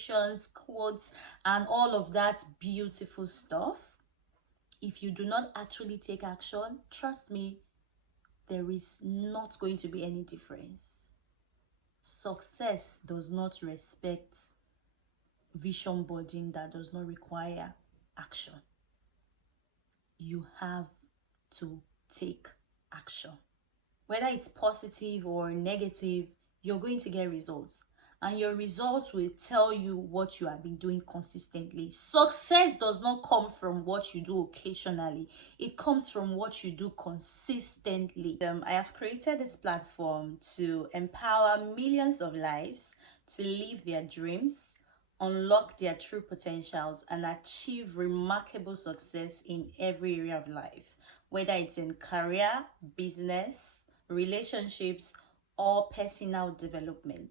affirmations, quotes, and all of that beautiful stuff, if you do not actually take action, trust me, there is not going to be any difference. Success does not respect vision boarding that does not require action. You have to take action. Whether it's positive or negative, you're going to get results. And your results will tell you what you have been doing consistently. Success does not come from what you do occasionally. It comes from what you do consistently. I have created this platform to empower millions of lives to live their dreams, unlock their true potentials, and achieve remarkable success in every area of life, whether it's in career, business, relationships, or personal development.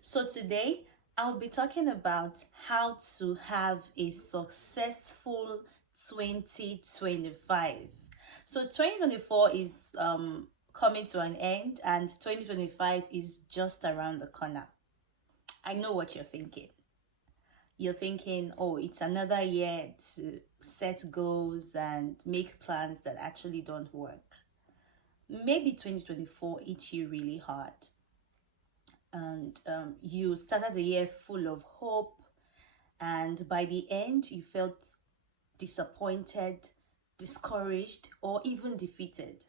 So today, I'll be talking about how to have a successful 2025. So 2024 is coming to an end, and 2025 is just around the corner. I know what you're thinking. You're thinking, oh, it's another year to set goals and make plans that actually don't work. Maybe 2024 hit you really hard, and you started the year full of hope, and by the end you felt disappointed, discouraged, or even defeated.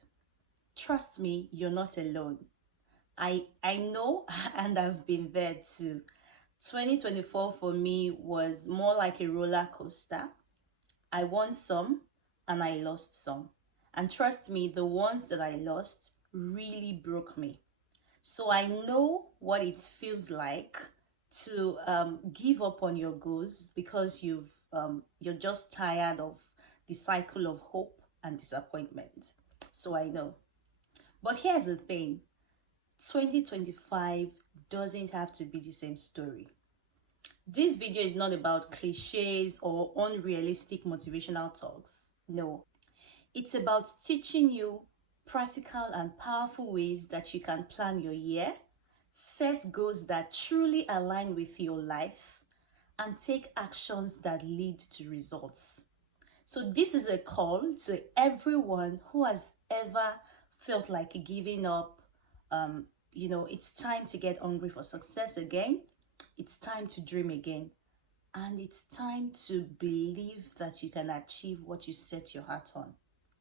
Trust me, you're not alone. I know, and I've been there too. 2024 for me was more like a roller coaster. I won some and I lost some. And trust me, the ones that I lost really broke me. So I know what it feels like to give up on your goals because you're just tired of the cycle of hope and disappointment. So I know. But here's the thing, 2025 doesn't have to be the same story. This video is not about cliches or unrealistic motivational talks. No, it's about teaching you practical and powerful ways that you can plan your year, set goals that truly align with your life, and take actions that lead to results. So this is a call to everyone who has ever felt like giving up. It's time to get hungry for success again. It's time to dream again. And it's time to believe that you can achieve what you set your heart on.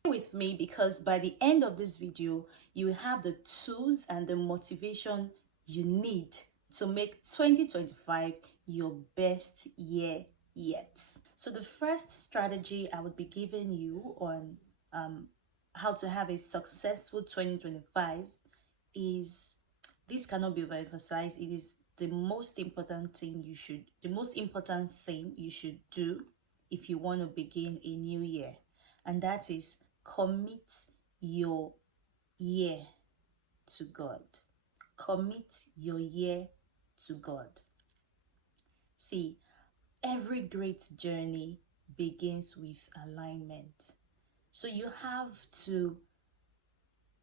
Stay with me, because by the end of this video, you will have the tools and the motivation you need to make 2025 your best year yet. So the first strategy I would be giving you on how to have a successful 2025 is, this cannot be overemphasized, it is the most important thing you should do if you want to begin a new year, and that is commit your year to God. Commit your year to God. See, every great journey begins with alignment. So you have to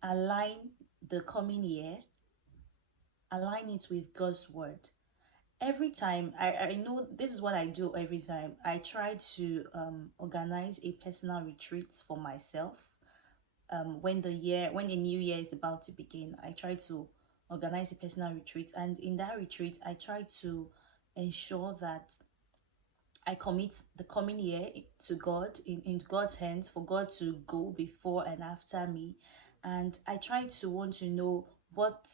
align the coming year, align it with God's word. Every time, I know this is what I do every time. I try to organize a personal retreat for myself. When the new year is about to begin, I try to organize a personal retreat, and in that retreat, I try to ensure that I commit the coming year to God, in God's hands, for God to go before and after me. And I try to want to know what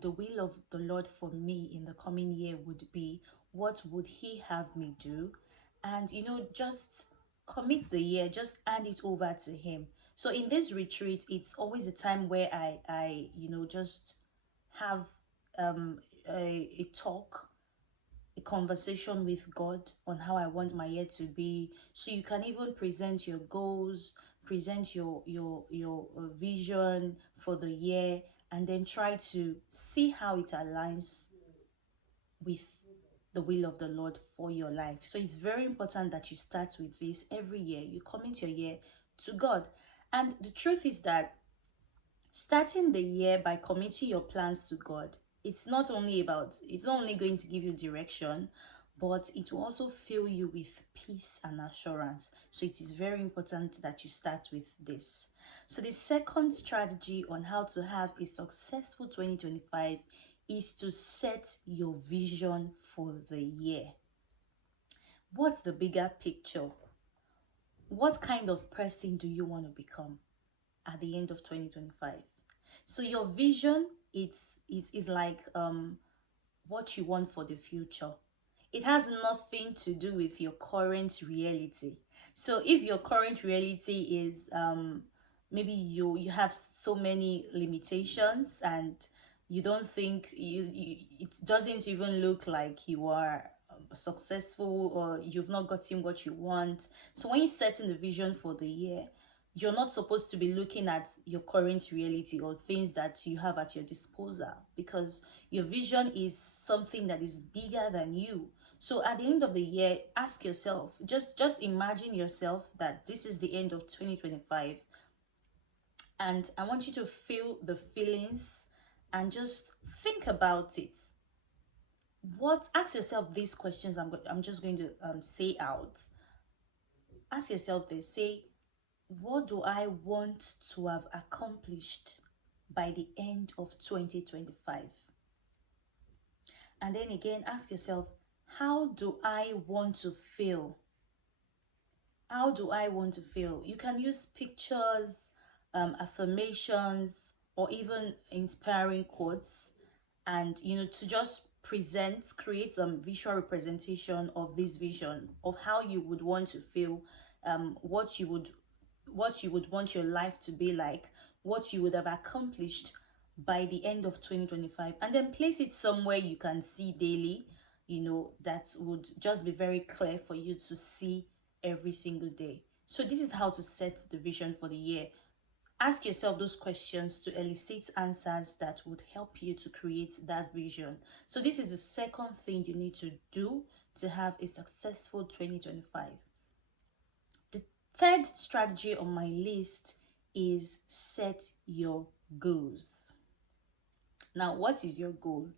the will of the Lord for me in the coming year would be. What would He have me do? And, just commit the year, just hand it over to Him. So in this retreat, it's always a time where I just have a talk, a conversation with God on how I want my year to be. So you can even present your goals, present your vision for the year, and then try to see how it aligns with the will of the Lord for your life. So it's very important that you start with this every year. You commit your year to God. And the truth is that starting the year by committing your plans to God, it's not only going to give you direction, but it will also fill you with peace and assurance. So it is very important that you start with this. So the second strategy on how to have a successful 2025 is to set your vision for the year. What's the bigger picture? What kind of person do you want to become at the end of 2025? So your vision, it's like what you want for the future. It has nothing to do with your current reality. So if your current reality is maybe you have so many limitations, and you don't think it doesn't even look like you are successful, or you've not gotten what you want. So when you're setting the vision for the year, you're not supposed to be looking at your current reality or things that you have at your disposal, because your vision is something that is bigger than you. So at the end of the year, ask yourself, just imagine yourself that this is the end of 2025, and I want you to feel the feelings and just think about it. What Ask yourself these questions. I'm just going to say out. Ask yourself this. Say, what do I want to have accomplished by the end of 2025? And then again, ask yourself, how do I want to feel? How do I want to feel? You can use pictures, affirmations, or even inspiring quotes, and to just create some visual representation of this vision of how you would want to feel, what you would want your life to be like, what you would have accomplished by the end of 2025, and then place it somewhere you can see daily, that would just be very clear for you to see every single day. So this is how to set the vision for the year. Ask yourself those questions to elicit answers that would help you to create that vision. So this is the second thing you need to do to have a successful 2025. The third strategy on my list is set your goals. Now, what is your goal?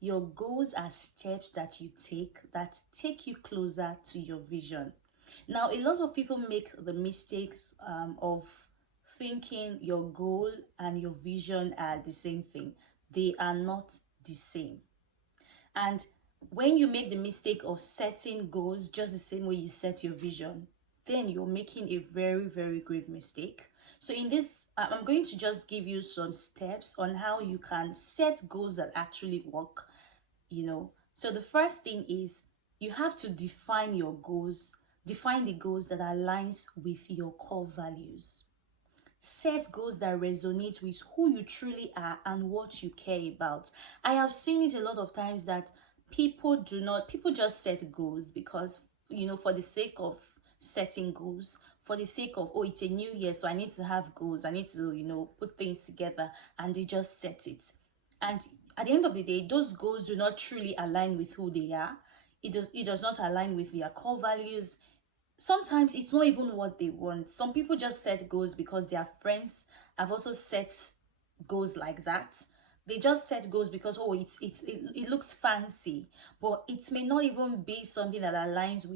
Your goals are steps that you take you closer to your vision. Now, a lot of people make the mistakes of thinking your goal and your vision are the same thing. They are not the same. And when you make the mistake of setting goals just the same way you set your vision, then you're making a very, very grave mistake. So in this, I'm going to just give you some steps on how you can set goals that actually work. So the first thing is, you have to define your goals. Define the goals that aligns with your core values. Set goals that resonate with who you truly are and what you care about. I have seen it a lot of times that people just set goals because, for the sake of setting goals, for the sake of, oh, it's a new year, so I need to have goals, I need to, put things together, and they just set it. And at the end of the day, those goals do not truly align with who they are. It does not align with their core values. Sometimes it's not even what they want. Some people just set goals because their friends have also set goals like that. They just set goals because, oh, it looks fancy, but it may not even be something that aligns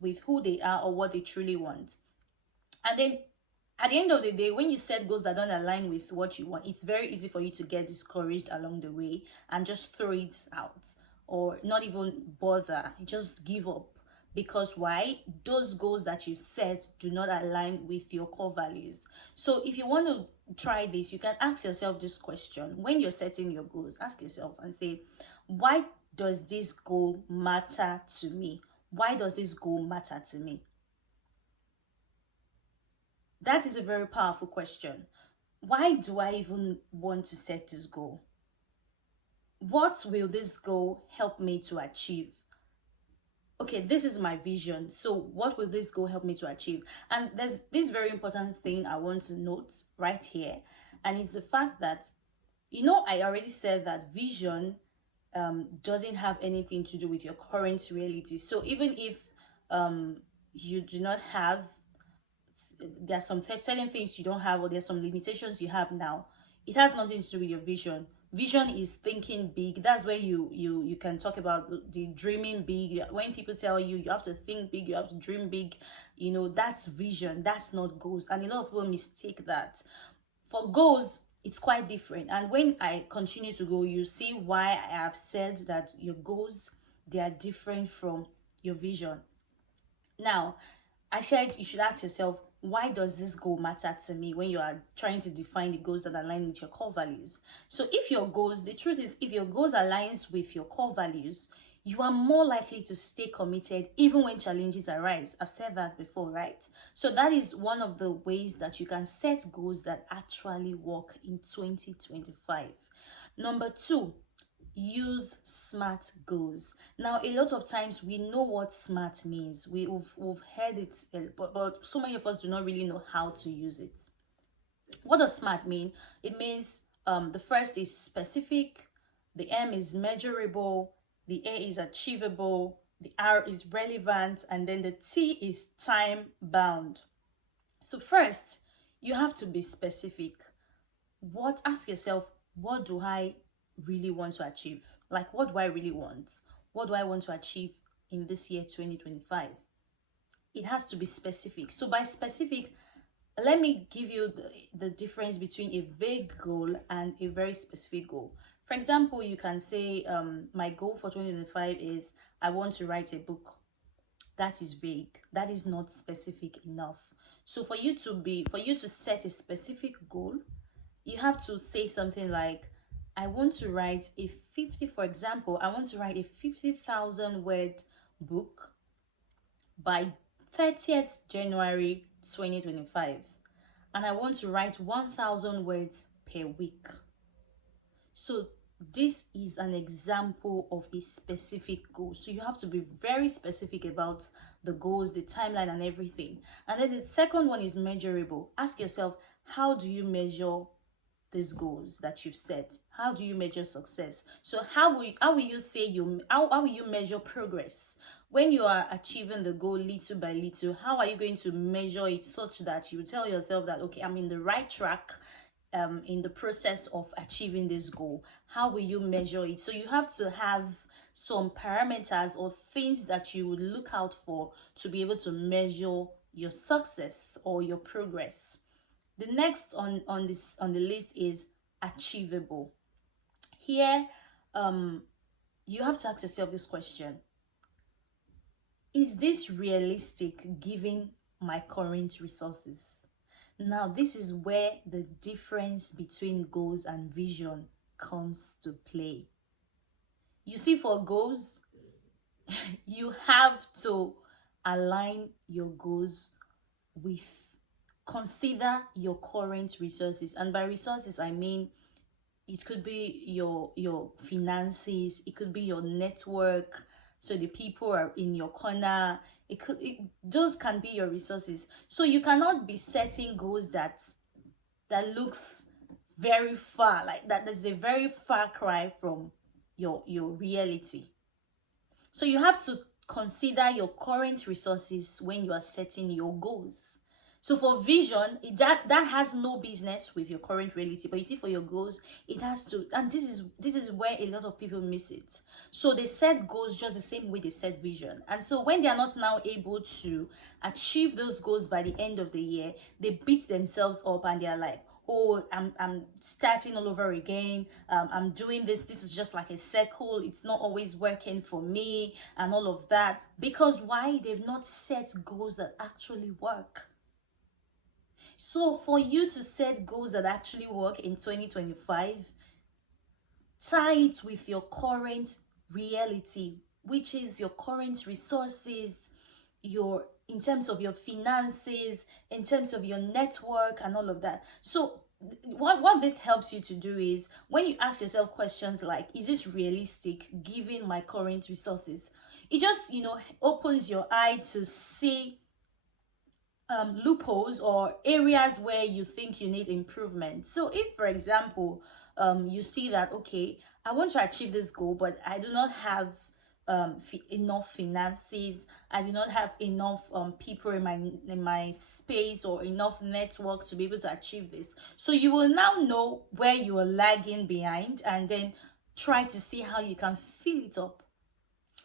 with who they are or what they truly want. And then at the end of the day, when you set goals that don't align with what you want, it's very easy for you to get discouraged along the way and just throw it out, or not even bother, just give up. Because why? Those goals that you set do not align with your core values. So if you want to try this, you can ask yourself this question. When you're setting your goals, ask yourself and say, why does this goal matter to me? Why does this goal matter to me? That is a very powerful question. Why do I even want to set this goal? What will this goal help me to achieve? Okay, this is my vision. So what will this goal help me to achieve? And there's this very important thing I want to note right here. And it's the fact that, I already said that vision doesn't have anything to do with your current reality. So even if you do not have, there's some certain things you don't have, or there's some limitations you have now, it has nothing to do with your vision. Vision is thinking big. That's where you can talk about the dreaming big. When people tell you you have to think big, you have to dream big, that's vision. That's not goals. And a lot of people mistake that. For goals, it's quite different. And when I continue to go, you see why I have said that your goals, they are different from your vision. Now, I said you should ask yourself, why does this goal matter to me, when you are trying to define the goals that align with your core values? So if your goals, the truth is, if your goals aligns with your core values, you are more likely to stay committed even when challenges arise. I've said that before, right? So that is one of the ways that you can set goals that actually work in 2025. Number two, use SMART goals. Now, a lot of times we know what SMART means. We've heard it, but so many of us do not really know how to use it. What does SMART mean? It means the first is specific, the M is measurable, the A is achievable, the R is relevant, and then the T is time bound. So first, you have to be specific. Ask yourself, what do I really want to achieve? Like, what do I really want? What do I want to achieve in this year 2025? It has to be specific. So by specific, let me give you the difference between a vague goal and a very specific goal. For example, you can say, my goal for 2025 is I want to write a book. That is vague. That is not specific enough. So for you to set a specific goal, you have to say something like, I want to write a 50, for example, I want to write a 50,000 word book by 30th January 2025. And I want to write 1,000 words per week. So this is an example of a specific goal. So you have to be very specific about the goals, the timeline, and everything. And then the second one is measurable. Ask yourself, how do you measure these goals that you've set? How do you measure success? So how will you measure progress when you are achieving the goal little by little? How are you going to measure it such that you tell yourself that, okay, I'm in the right track in the process of achieving this goal? How will you measure it? So you have to have some parameters or things that you would look out for to be able to measure your success or your progress. The next on the list is achievable. Here, you have to ask yourself this question: is this realistic given my current resources? Now, this is where the difference between goals and vision comes to play. You see, for goals, you have to align your goals with, consider your current resources. And by resources, I mean, it could be your finances, it could be your network, so the people are in your corner. Those can be your resources. So you cannot be setting goals that looks very far, like that. There's a very far cry from your reality. So you have to consider your current resources when you are setting your goals. So for vision, that has no business with your current reality. But you see, for your goals, it has to. And this is where a lot of people miss it. So they set goals just the same way they set vision. And so when they are not now able to achieve those goals by the end of the year, they beat themselves up and they are like, oh, I'm starting all over again. I'm doing this. This is just like a circle. It's not always working for me and all of that. Because why? They've not set goals that actually work. So for you to set goals that actually work in 2025, tie it with your current reality, which is your current resources, in terms of your finances, in terms of your network and all of that. So what this helps you to do is, when you ask yourself questions like, is this realistic given my current resources, it just opens your eye to see loopholes or areas where you think you need improvement. So if, for example, you see that, okay, I want to achieve this goal, but I do not have enough finances. I do not have enough people in my space or enough network to be able to achieve this. So you will now know where you are lagging behind, and then try to see how you can fill it up.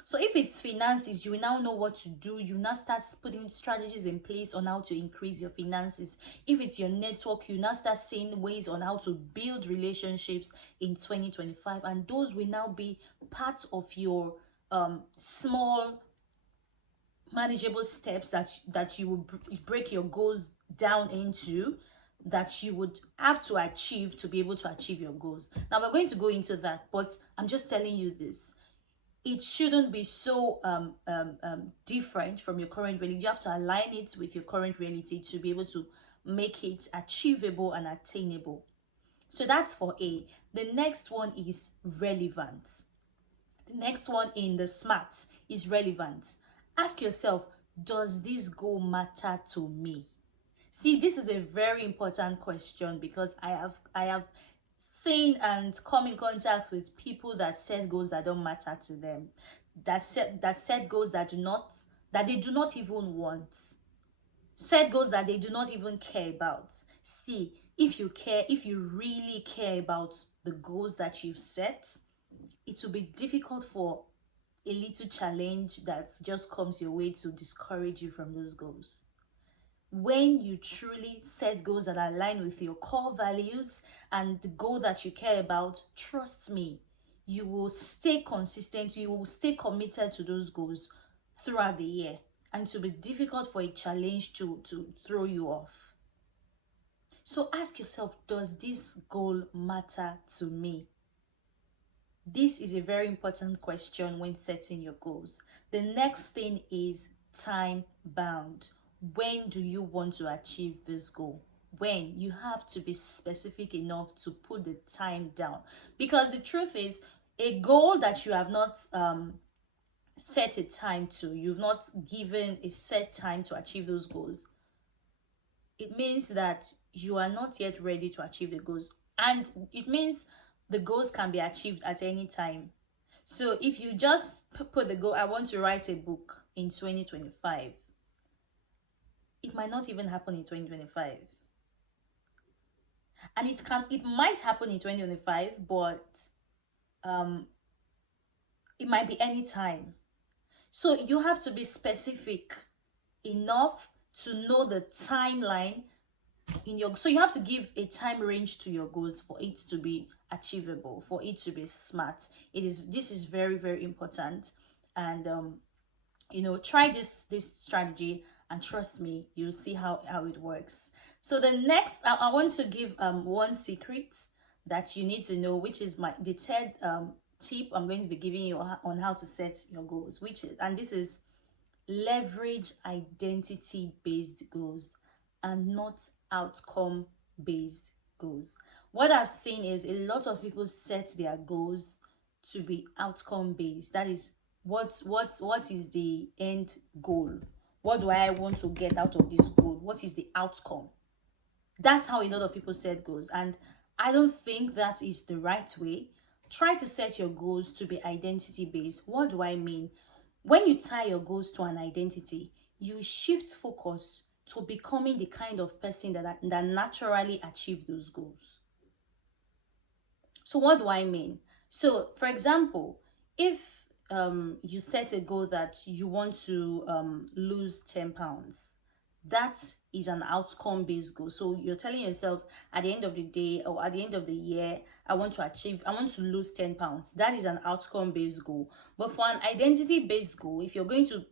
So if it's finances, you will now know what to do. You now start putting strategies in place on how to increase your finances. If it's your network, you now start seeing ways on how to build relationships in 2025. And those will now be part of your small manageable steps that you will break your goals down into, that you would have to achieve to be able to achieve your goals. Now we're going to go into that, but I'm just telling you this. It shouldn't be so different from your current reality. You have to align it with your current reality to be able to make it achievable and attainable. So that's for A. The next one is relevant. The next one in the SMART is relevant. Ask yourself, does this goal matter to me? See, this is a very important question, because I have seen and come in contact with people that set goals that don't matter to them, that set goals that they do not even want, set goals that they do not even care about. See, if you really care about the goals that you've set, it will be difficult for a little challenge that just comes your way to discourage you from those goals. When you truly set goals that align with your core values and the goal that you care about, trust me, you will stay consistent, you will stay committed to those goals throughout the year, and it will be difficult for a challenge to throw you off. So ask yourself, does this goal matter to me? This is a very important question when setting your goals. The next thing is time bound. When do you want to achieve this goal? When? You have to be specific enough to put the time down, because the truth is, a goal that you have not set a time to, you've not given a set time to achieve those goals, it means that you are not yet ready to achieve the goals, and it means the goals can be achieved at any time. So if you just put the goal, I want to write a book in 2025, it might not even happen in 2025. And it might happen in 2025, but it might be any time. So you have to be specific enough to know the timeline so you have to give a time range to your goals for it to be achievable, for it to be smart. This is very, very important. And try this strategy, and trust me, you'll see how it works. So the next, I want to give one secret that you need to know, which is the third tip I'm going to be giving you on how to set your goals, this is leverage identity-based goals and not outcome-based goals. What I've seen is a lot of people set their goals to be outcome-based. That is, what is the end goal? What do I want to get out of this goal? What is the outcome? That's how a lot of people set goals, and I don't think that is the right way. Try to set your goals to be identity-based. What do I mean? When you tie your goals to an identity, you shift focus to becoming the kind of person that naturally achieve those goals. So what do I mean? So for example, if you set a goal that you want to lose 10 pounds, that is an outcome-based goal. So you're telling yourself, at the end of the day or at the end of the year, I want to lose 10 pounds. That is an outcome-based goal. But for an identity-based goal, if you're going to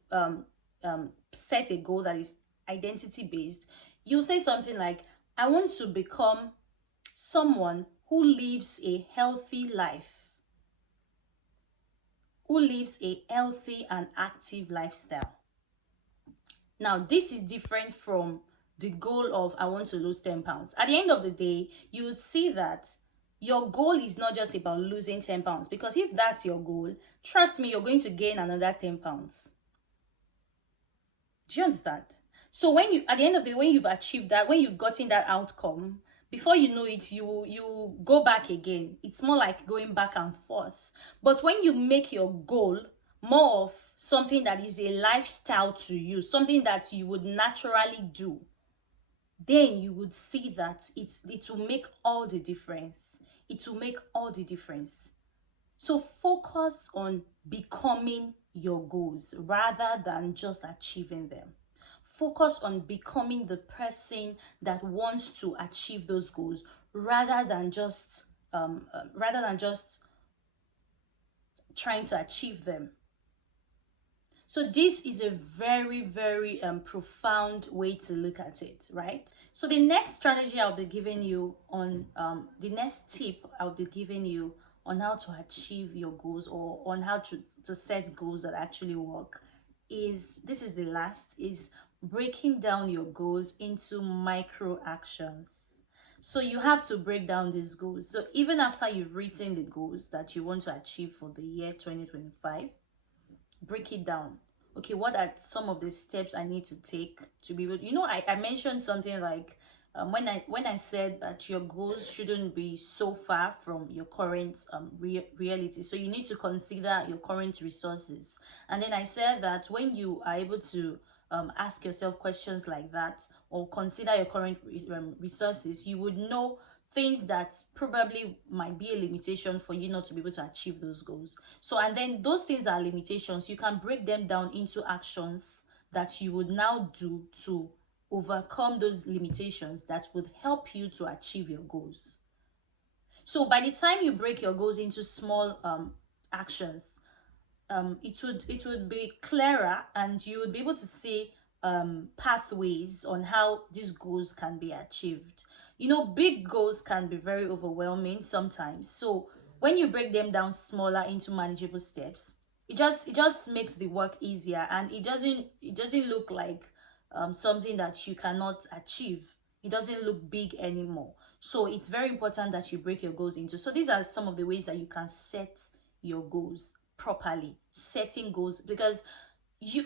set a goal that is identity-based, you say something like, I want to become someone who lives a healthy life, who lives a healthy and active lifestyle. Now, this is different from the goal of I want to lose 10 pounds. At the end of the day, you would see that your goal is not just about losing 10 pounds, because if that's your goal, trust me, you're going to gain another 10 pounds. Do you understand? So at the end of the day, when you've achieved that, when you've gotten that outcome, before you know it, you go back again. It's more like going back and forth. But when you make your goal more of something that is a lifestyle to you, something that you would naturally do, then you would see that it will make all the difference. It will make all the difference. So focus on becoming your goals rather than just achieving them. Focus on becoming the person that wants to achieve those goals rather than just trying to achieve them. So this is a very, very profound way to look at it, right? So the next strategy I'll be giving you on, the next tip I'll be giving you on how to achieve your goals, or on how to set goals that actually work, is, this is the last, is breaking down your goals into micro actions. So you have to break down these goals. So even after you've written the goals that you want to achieve for the year 2025, break it down. Okay, what are some of the steps I need to take to be able, I mentioned something like, when I said that your goals shouldn't be so far from your current reality, so you need to consider your current resources. And then I said that when you are able to ask yourself questions like that, or consider your current resources, you would know things that probably might be a limitation for you not to be able to achieve those goals. So, and then those things that are limitations, you can break them down into actions that you would now do to overcome those limitations that would help you to achieve your goals. So by the time you break your goals into small actions, it would be clearer, and you would be able to see pathways on how these goals can be achieved. Big goals can be very overwhelming sometimes. So when you break them down smaller into manageable steps, it just makes the work easier, and it doesn't look like something that you cannot achieve. It doesn't look big anymore. So it's very important that you break your goals into. So these are some of the ways that you can set your goals properly. Setting goals, because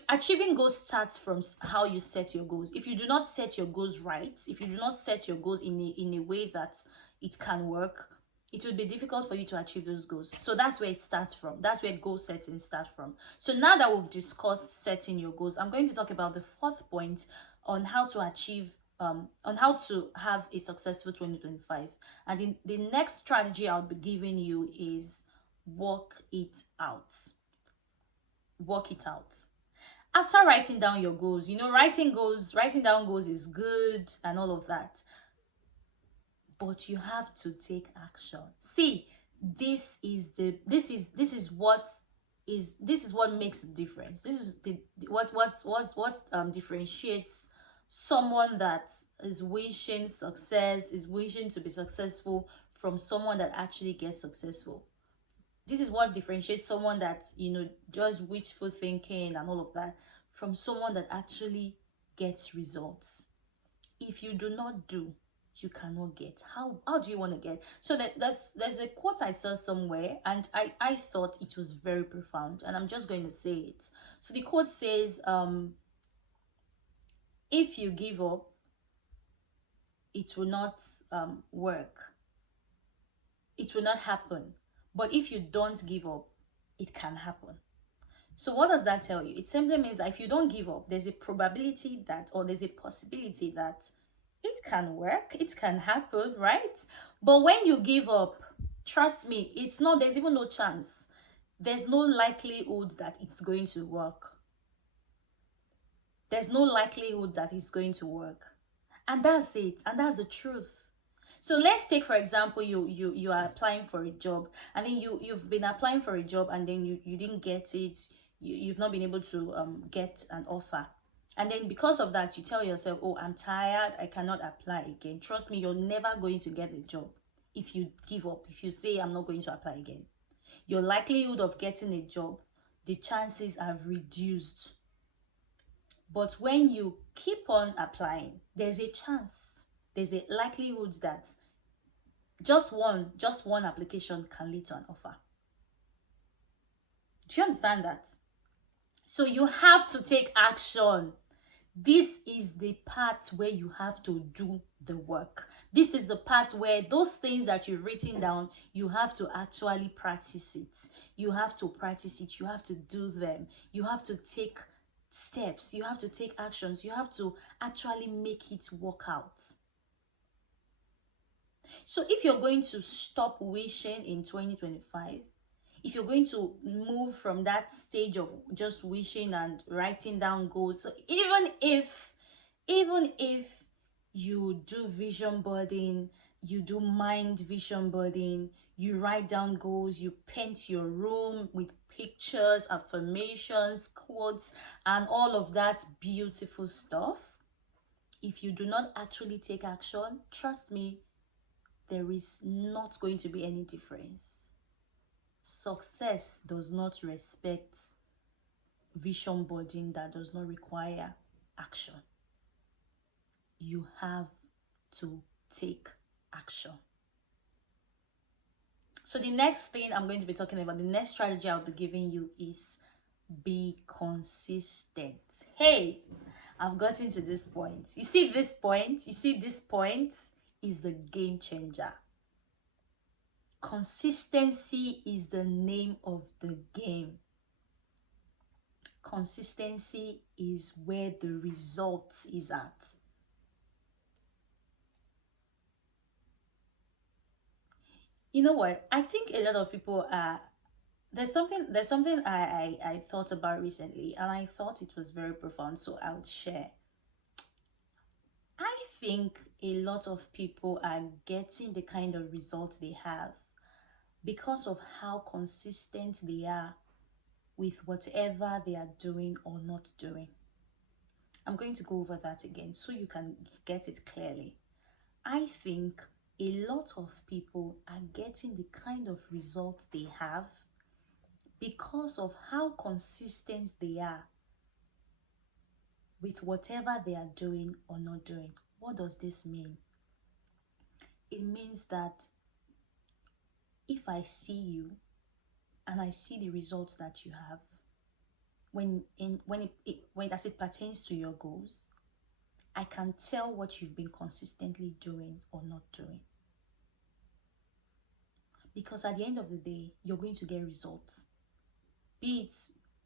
achieving goals starts from how you set your goals. If you do not set your goals right, if you do not set your goals in a way that it can work, it would be difficult for you to achieve those goals. So that's where it starts from. That's where goal setting starts from. So now that we've discussed setting your goals, I'm going to talk about the fourth point on how to achieve on how to have a successful 2025. And the next strategy I'll be giving you is work it out. Work it out. After writing down your goals, writing down goals is good and all of that, but you have to take action. See, this is what makes the difference. This is what differentiates someone that is wishing success, is wishing to be successful, from someone that actually gets successful. This is what differentiates someone that does wishful thinking and all of that, from someone that actually gets results. If you do not do, you cannot get. How do you want to get? So there's a quote I saw somewhere, and I thought it was very profound, and I'm just going to say it. So the quote says, if you give up, it will not work. It will not happen. But if you don't give up, it can happen. So what does that tell you? It simply means that if you don't give up, there's a probability that, or there's a possibility that it can work, it can happen, right? But when you give up, trust me, there's even no chance. There's no likelihood that it's going to work. There's no likelihood that it's going to work. And that's it. And that's the truth. So let's take, for example, you are applying for a job, and then you've been applying for a job, and then you didn't get it. You've not been able to get an offer. And then because of that, you tell yourself, oh, I'm tired, I cannot apply again. Trust me, you're never going to get a job if you give up, if you say, I'm not going to apply again. Your likelihood of getting a job, the chances are reduced. But when you keep on applying, there's a chance, there's a likelihood that just one application can lead to an offer. Do you understand that? So you have to take action. This is the part where you have to do the work. This is the part where those things that you've written down, you have to actually practice it. You have to practice it. You have to do them. You have to take steps. You have to take actions. You have to actually make it work out. So if you're going to stop wishing in 2025, if you're going to move from that stage of just wishing and writing down goals, so even if you do vision boarding, you do mind vision boarding, you write down goals, you paint your room with pictures, affirmations, quotes, and all of that beautiful stuff, if you do not actually take action, trust me, there is not going to be any difference. Success does not respect vision boarding that does not require action. You have to take action. So the next thing I'm going to be talking about, the next strategy I'll be giving you is be consistent. Hey, I've gotten to this point. You see this point? You see this point is the game changer. Consistency is the name of the game. Consistency is where the result is at. You know what? I think a lot of people are there's something I thought about recently, and I thought it was very profound, so I would share. I think a lot of people are getting the kind of results they have because of how consistent they are with whatever they are doing or not doing. I'm going to go over that again so you can get it clearly. I think a lot of people are getting the kind of results they have because of how consistent they are with whatever they are doing or not doing. What does this mean? It means that if I see you and I see the results that you have, when as it pertains to your goals, I can tell what you've been consistently doing or not doing. Because at the end of the day, you're going to get results. Be it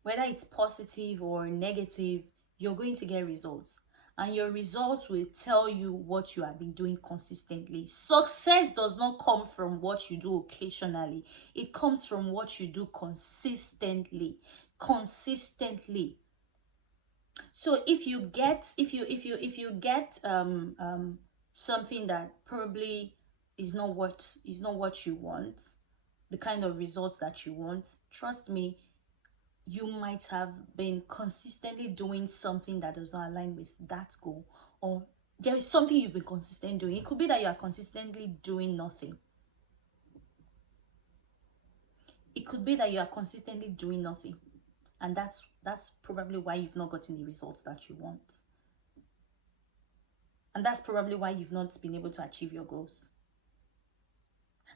whether it's positive or negative, you're going to get results. And your results will tell you what you have been doing consistently. Success does not come from what you do occasionally. It comes from what you do consistently. Consistently. So if you get something that probably is not what you want, the kind of results that you want, trust me, you might have been consistently doing something that does not align with that goal, or there is something you've been consistent doing. It could be that you are consistently doing nothing. It could be that you are consistently doing nothing, and that's probably why you've not gotten the results that you want, and that's probably why you've not been able to achieve your goals.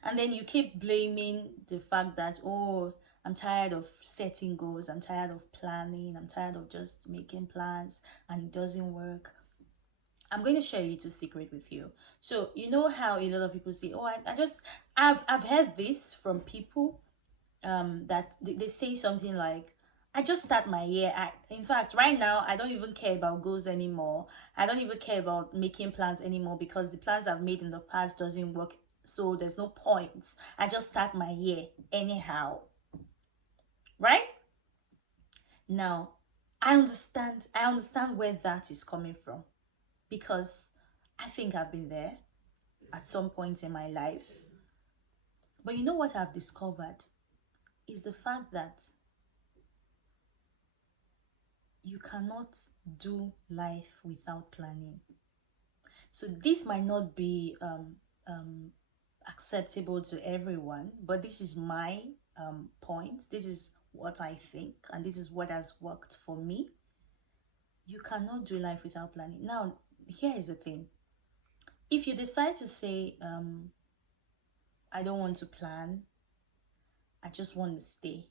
And then you keep blaming the fact that, oh, I'm tired of setting goals, I'm tired of planning, I'm tired of just making plans and it doesn't work. I'm going to share a little secret with you. So you know how a lot of people say, oh, I've heard this from people that they say something like, I just start my year. In fact, right now, I don't even care about goals anymore. I don't even care about making plans anymore because the plans I've made in the past doesn't work. So there's no point. I just start my year anyhow. Right? Now, I understand where that is coming from, because I think I've been there at some point in my life. But you know what I've discovered is the fact that you cannot do life without planning. So this might not be acceptable to everyone, but this is my point. This is what I think, and this is what has worked for me. You cannot do life without planning. Now, here is the thing. If you decide to say, I don't want to plan, I just want to stay,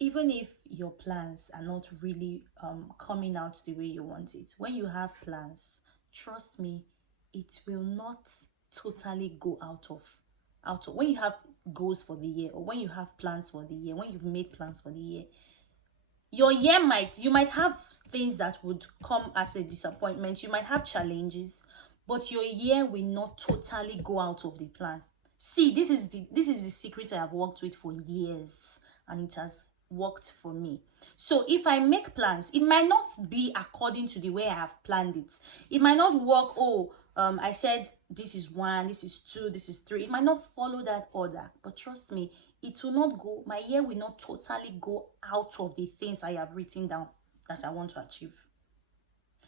even if your plans are not really coming out the way you want it, when you have plans, trust me, it will not totally go out of when you have goals for the year, or when you have plans for the year, when you've made plans for the year, your year you might have things that would come as a disappointment, you might have challenges, but your year will not totally go out of the plan. See, this is the secret I have worked with for years, and it has worked for me. So if I make plans, it might not be according to the way I have planned it. It might not work. Oh, I said this is 1, this is 2, this is 3. It might not follow that order, but trust me, it will not go. My year will not totally go out of the things I have written down that I want to achieve.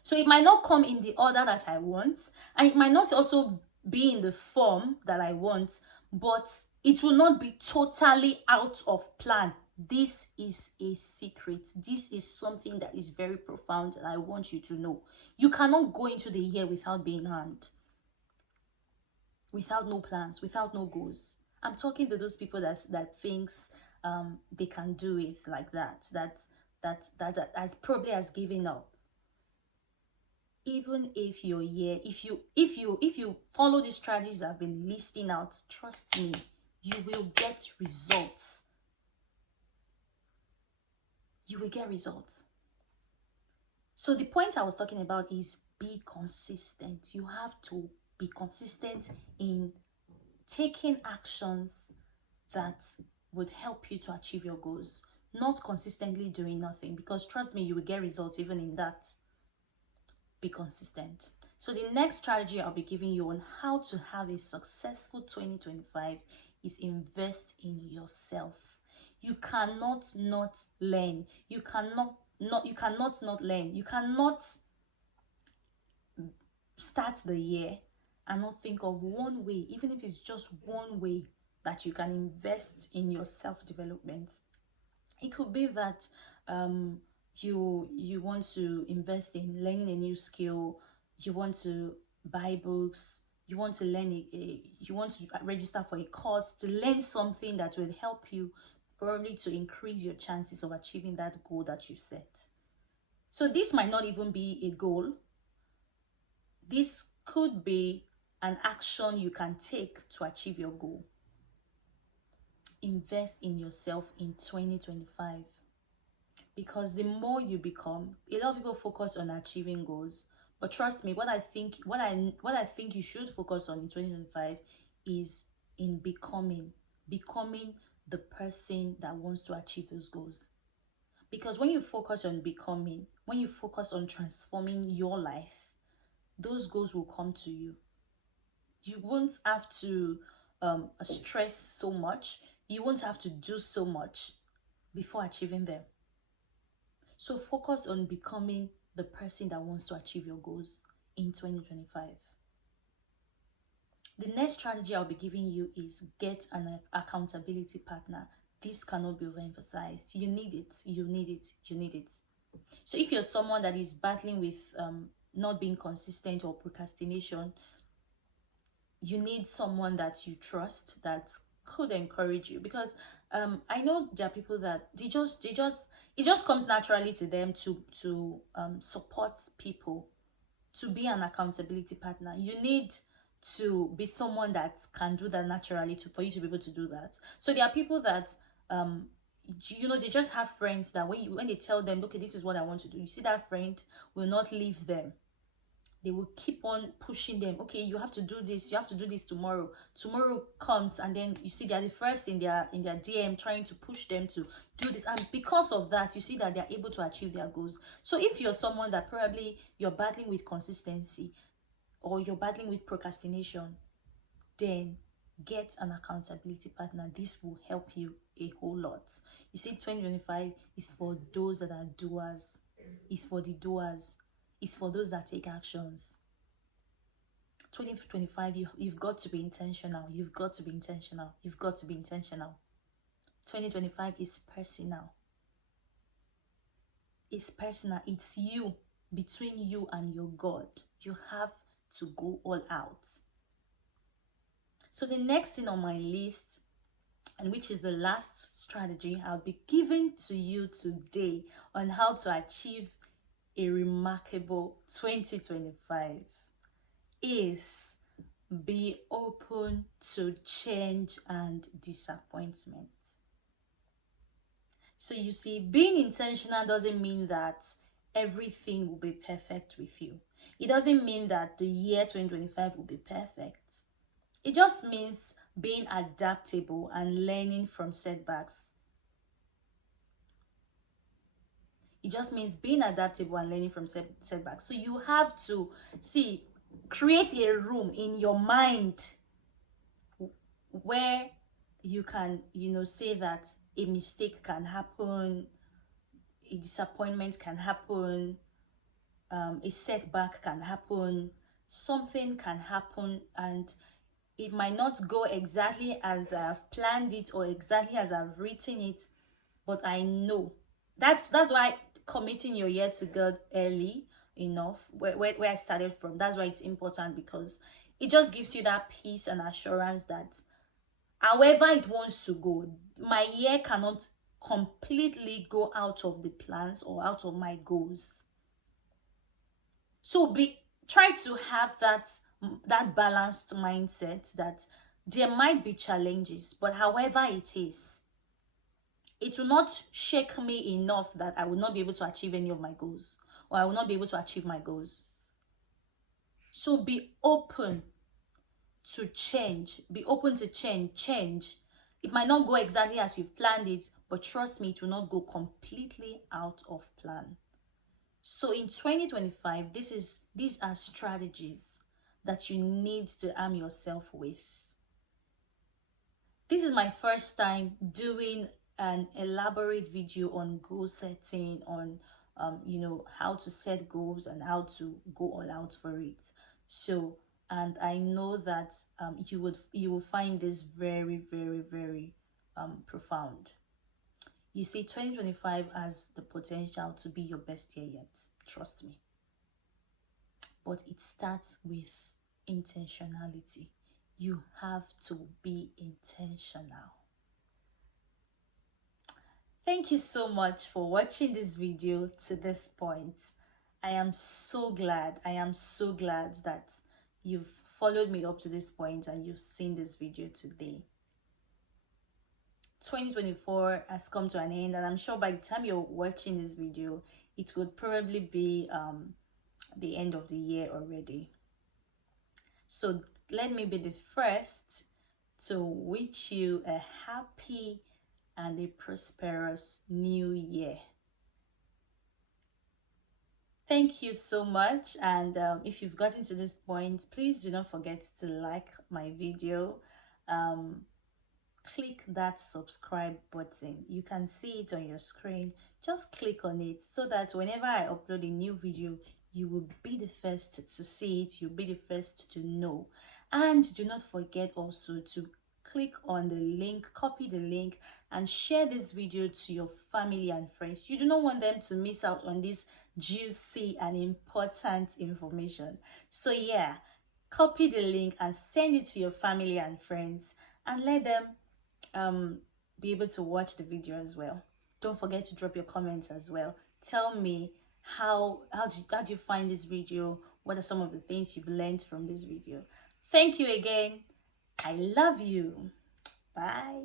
So it might not come in the order that I want, and it might not also be in the form that I want, but it will not be totally out of plan. This is a secret. This is something that is very profound, and I want you to know. You cannot go into the year without being harmed, without no plans, without no goals. I'm talking to those people that thinks they can do it like that as probably has given up. Even if your year, if you follow the strategies I've been listing out, trust me, you will get results. You will get results. So the point I was talking about is be consistent. You have to be consistent in taking actions that would help you to achieve your goals, not consistently doing nothing, because trust me, you will get results even in that. Be consistent. So the next strategy I'll be giving you on how to have a successful 2025 is invest in yourself. You cannot not learn. You cannot not learn. You cannot start the year and not think of one way, even if it's just one way, that you can invest in your self-development. It could be that you want to invest in learning a new skill, you want to buy books, you want to learn you want to register for a course to learn something that will help you, probably to increase your chances of achieving that goal that you set. So this might not even be a goal. This could be an action you can take to achieve your goal. Invest in yourself in 2025. Because the more you become, a lot of people focus on achieving goals, but trust me, what I think you should focus on in 2025 is in becoming the person that wants to achieve those goals. Because when you focus on becoming, when you focus on transforming your life, those goals will come to you. You won't have to stress so much. You won't have to do so much before achieving them. So focus on becoming the person that wants to achieve your goals in 2025. The next strategy I'll be giving you is get an accountability partner. This cannot be overemphasized. You need it. You need it. You need it. So if you're someone that is battling with not being consistent or procrastination, you need someone that you trust, that could encourage you. Because I know there are people that it just comes naturally to them to support people, to be an accountability partner. You need to be someone that can do that naturally for you to be able to do that. So there are people that they just have friends that when they tell them, okay, this is what I want to do, you see that friend will not leave them. They will keep on pushing them. Okay, you have to do this. You have to do this tomorrow. Tomorrow comes, and then you see they're the first in their DM trying to push them to do this. And because of that, you see that they're able to achieve their goals. So if you're someone that probably you're battling with consistency, or you're battling with procrastination, then get an accountability partner. This will help you a whole lot. You see, 2025 is for those that are doers. It's for the doers. It's for those that take actions. 2025, you've got to be intentional. You've got to be intentional. You've got to be intentional. 2025 is personal. It's personal. It's you, between you and your God. You have to go all out. So the next thing on my list, and which is the last strategy I'll be giving to you today on how to achieve a remarkable 2025. is be open to change and disappointment. So you see, being intentional doesn't mean that everything will be perfect with you. It doesn't mean that the year 2025 will be perfect. It just means being adaptable and learning from setbacks. It just means being adaptable and learning from setbacks. So you have to see, create a room in your mind where you can, say that a mistake can happen, a disappointment can happen, a setback can happen, something can happen, and it might not go exactly as I've planned it or exactly as I've written it, but I know. That's why committing your year to God early enough, where I started from, that's why it's important, because it just gives you that peace and assurance that however it wants to go, my year cannot completely go out of the plans or out of my goals. So try to have that balanced mindset that there might be challenges, but however it is, it will not shake me enough that I will not be able to achieve any of my goals, or I will not be able to achieve my goals. So be open to change. Be open to change. It might not go exactly as you've planned it, but trust me, it will not go completely out of plan. So in 2025, these are strategies that you need to arm yourself with. This is my first time doing an elaborate video on goal setting, on how to set goals and how to go all out for it. So, and I know that you will find this very, very, very profound. You see, 2025 has the potential to be your best year yet. Trust me. But it starts with intentionality. You have to be intentional. Thank you so much for watching this video to this point. I am so glad that you've followed me up to this point and you've seen this video today. 2024 has come to an end, and I'm sure by the time you're watching this video, it would probably be the end of the year already. So let me be the first to wish you a happy and a prosperous new year. Thank you so much, and if you've gotten to this point, please do not forget to like my video. Click that subscribe button. You can see it on your screen. Just click on it so that whenever I upload a new video, you will be the first to see it. You'll be the first to know. And do not forget also to click on the link, copy the link, and share this video to your family and friends. You do not want them to miss out on this juicy and important information. So yeah, copy the link and send it to your family and friends, and let them be able to watch the video as well. Don't forget to drop your comments as well. Tell me how do you find this video? What are some of the things you've learned from this video? Thank you again. I love you. Bye.